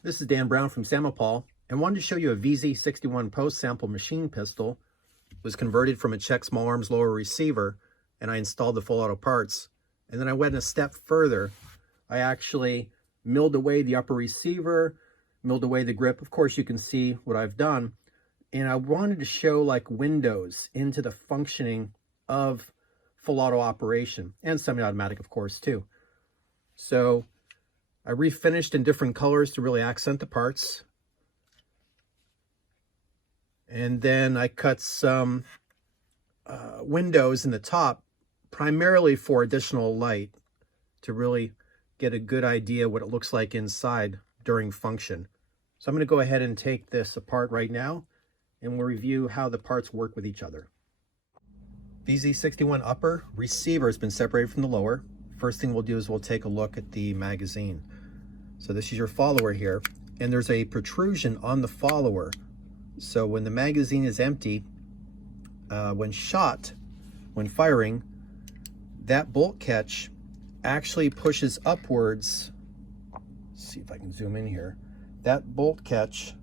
This is Dan Brown from Samopal, and wanted to show you a vz.61 post-sample machine pistol. It was converted from a Czech small arms lower receiver, and I installed the full auto parts. And then I went a step further. I actually milled away the upper receiver, milled away the grip. Of course, you can see what I've done. And I wanted to show like windows into the functioning of full auto operation, and semi-automatic, of course, too. So I refinished in different colors to really accent the parts. And then I cut some windows in the top, primarily for additional light, to really get a good idea what it looks like inside during function. So I'm going to go ahead and take this apart right now, and we'll review how the parts work with each other. vz.61 upper receiver has been separated from the lower. First thing we'll do is we'll take a look at the magazine. So this is your follower here, and there's a protrusion on the follower. So when the magazine is empty, when shot, when firing, that bolt catch actually pushes upwards. Let's see if I can zoom in here. That bolt catch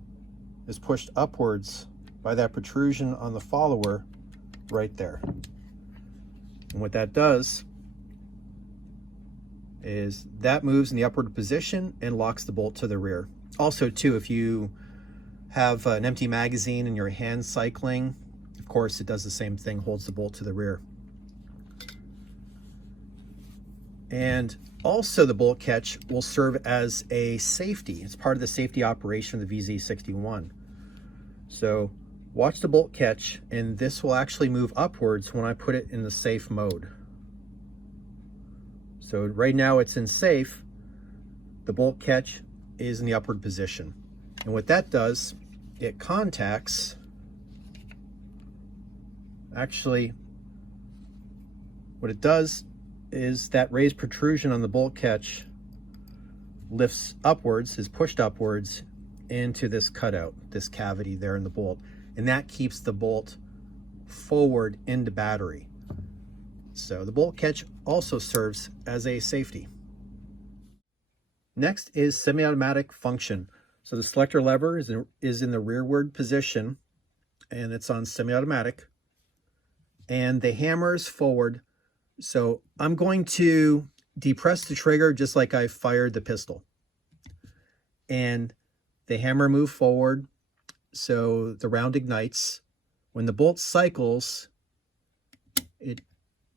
is pushed upwards by that protrusion on the follower right there. And what that does is that moves in the upward position and locks the bolt to the rear. Also too, if you have an empty magazine and you're hand cycling, of course it does the same thing, holds the bolt to the rear. And also the bolt catch will serve as a safety. It's part of the safety operation of the vz.61. So watch the bolt catch, and this will actually move upwards when I put it in the safe mode. So right now it's in safe. The bolt catch is in the upward position. And what that does, it contacts, actually, what it does is that raised protrusion on the bolt catch lifts upwards, is pushed upwards into this cutout, this cavity there in the bolt. And that keeps the bolt forward into battery. So the bolt catch also serves as a safety. Next is semi-automatic function. So the selector lever is in the rearward position, and it's on semi-automatic. And the hammer is forward. So I'm going to depress the trigger just like I fired the pistol. And the hammer moves forward, so the round ignites. When the bolt cycles, it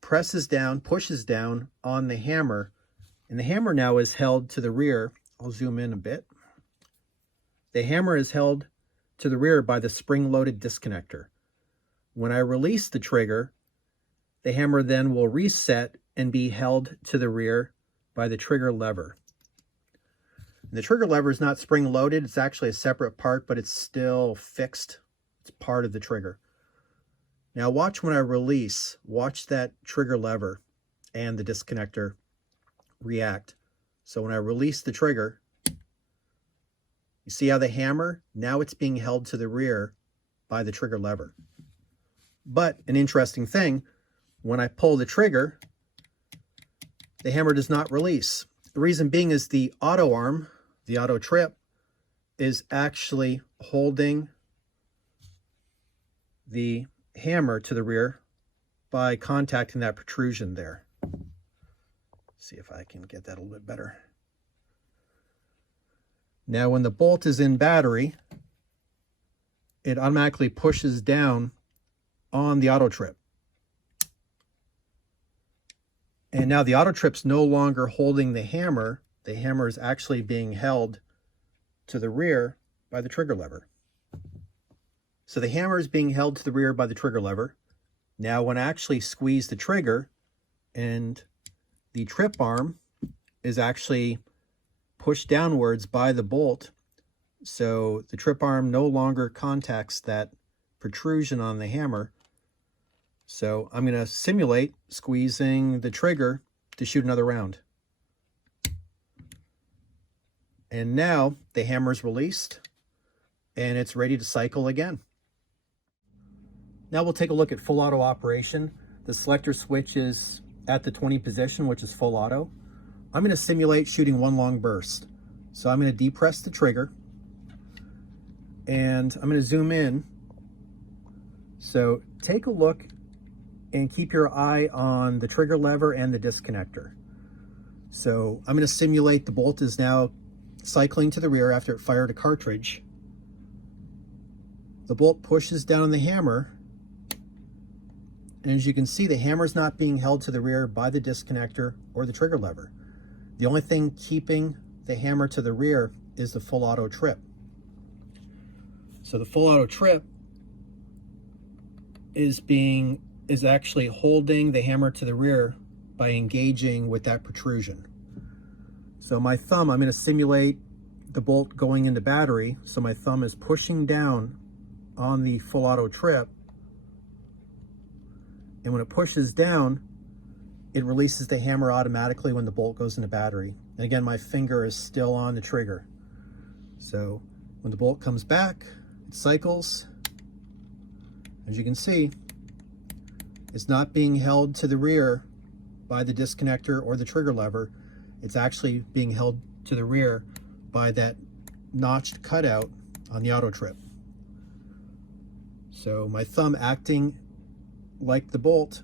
presses down, pushes down on the hammer, and the hammer now is held to the rear. I'll zoom in a bit. The hammer is held to the rear by the spring-loaded disconnector. When I release the trigger, the hammer then will reset and be held to the rear by the trigger lever. The trigger lever is not spring-loaded. It's actually a separate part, but it's still fixed. It's part of the trigger. Now watch when I release, watch that trigger lever and the disconnector react. So when I release the trigger, you see how the hammer, now it's being held to the rear by the trigger lever. But an interesting thing, when I pull the trigger, the hammer does not release. The reason being is the auto arm, the auto trip, is actually holding the hammer to the rear by contacting that protrusion there. See if I can get that a little bit better. Now when the bolt is in battery, it automatically pushes down on the auto trip. And now the auto trip's no longer holding the hammer. The hammer is actually being held to the rear by the trigger lever. So the hammer is being held to the rear by the trigger lever. Now when I actually squeeze the trigger, and the trip arm is actually pushed downwards by the bolt, so the trip arm no longer contacts that protrusion on the hammer. So I'm going to simulate squeezing the trigger to shoot another round. And now the hammer is released and it's ready to cycle again. Now we'll take a look at full auto operation. The selector switch is at the 20 position, which is full auto. I'm going to simulate shooting one long burst. So I'm going to depress the trigger, and I'm going to zoom in. So take a look and keep your eye on the trigger lever and the disconnector. So I'm going to simulate the bolt is now cycling to the rear after it fired a cartridge. The bolt pushes down on the hammer, and as you can see, the hammer's not being held to the rear by the disconnector or the trigger lever. The only thing keeping the hammer to the rear is the full auto trip. So the full auto trip is actually holding the hammer to the rear by engaging with that protrusion. So my thumb, I'm going to simulate the bolt going into battery. So my thumb is pushing down on the full auto trip, and when it pushes down, it releases the hammer automatically when the bolt goes into battery. And again, my finger is still on the trigger. So when the bolt comes back, it cycles. As you can see, it's not being held to the rear by the disconnector or the trigger lever. It's actually being held to the rear by that notched cutout on the auto trip. So my thumb acting like the bolt,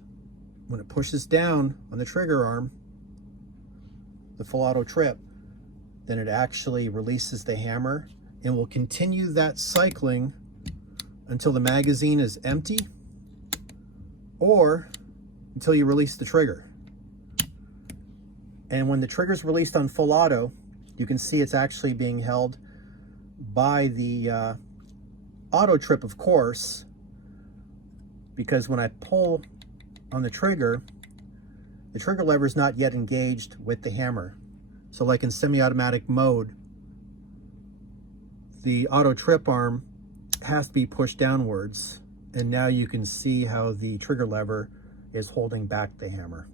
when it pushes down on the trigger arm, the full auto trip, then it actually releases the hammer and will continue that cycling until the magazine is empty or until you release the trigger. And when the trigger is released on full auto, you can see it's actually being held by the auto trip, of course, because when I pull on the trigger lever is not yet engaged with the hammer. So like in semi-automatic mode, the auto trip arm has to be pushed downwards, and now you can see how the trigger lever is holding back the hammer.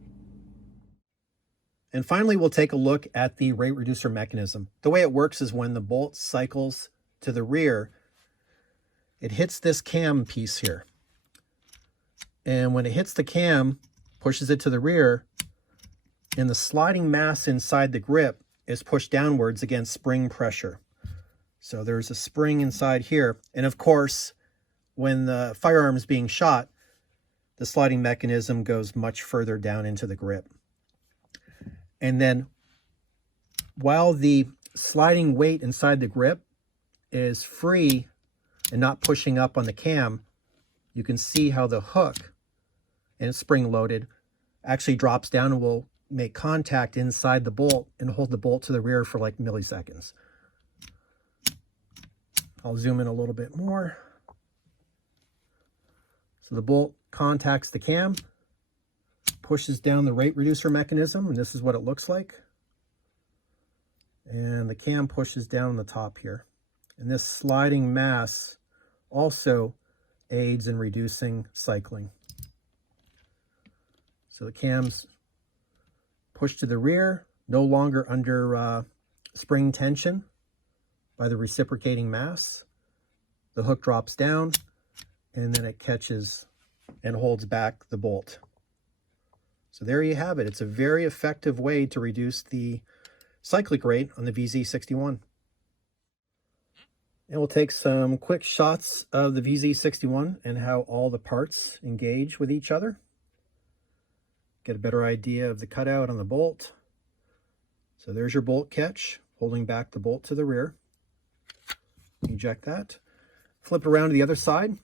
And finally, we'll take a look at the rate reducer mechanism. The way it works is when the bolt cycles to the rear, it hits this cam piece here. And when it hits the cam, pushes it to the rear, and the sliding mass inside the grip is pushed downwards against spring pressure. So there's a spring inside here. And of course, when the firearm is being shot, the sliding mechanism goes much further down into the grip. And then while the sliding weight inside the grip is free and not pushing up on the cam, you can see how the hook, and it's spring loaded, actually drops down and will make contact inside the bolt and hold the bolt to the rear for like milliseconds. I'll zoom in a little bit more. So the bolt contacts the cam, pushes down the rate reducer mechanism, and this is what it looks like. And the cam pushes down on the top here. And this sliding mass also aids in reducing cycling. So the cam's pushed to the rear, no longer under spring tension by the reciprocating mass. The hook drops down, and then it catches and holds back the bolt. So there you have it. It's a very effective way to reduce the cyclic rate on the vz.61. And we'll take some quick shots of the vz.61 and how all the parts engage with each other. Get a better idea of the cutout on the bolt. So there's your bolt catch, holding back the bolt to the rear. Eject that. Flip around to the other side,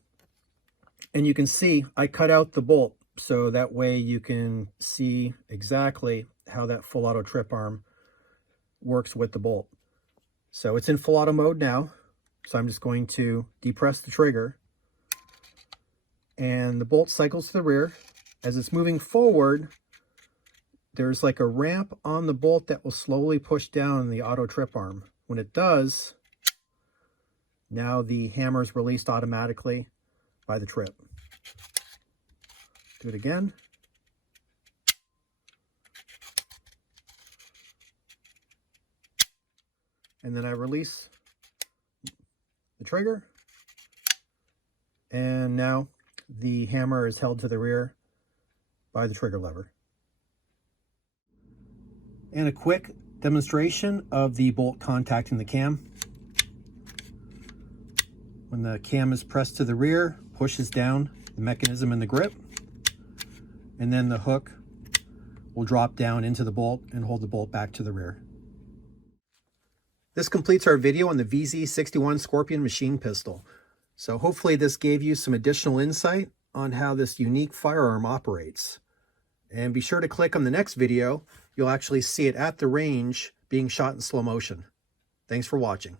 and you can see I cut out the bolt, so that way you can see exactly how that full auto trip arm works with the bolt. So it's in full auto mode now, so I'm just going to depress the trigger, and the bolt cycles to the rear. As it's moving forward, there's like a ramp on the bolt that will slowly push down the auto trip arm. When it does, now the hammer is released automatically by the trip. Do it again. And then I release the trigger. And now the hammer is held to the rear by the trigger lever. And a quick Demonstration of the bolt contacting the cam. When the cam is pressed to the rear, pushes down the mechanism in the grip, and then the hook will drop down into the bolt and hold the bolt back to the rear. This completes our video on the vz.61 Skorpion machine pistol. So hopefully this gave you some additional insight on how this unique firearm operates. And be sure to click on the next video. You'll actually see it at the range being shot in slow motion. Thanks for watching.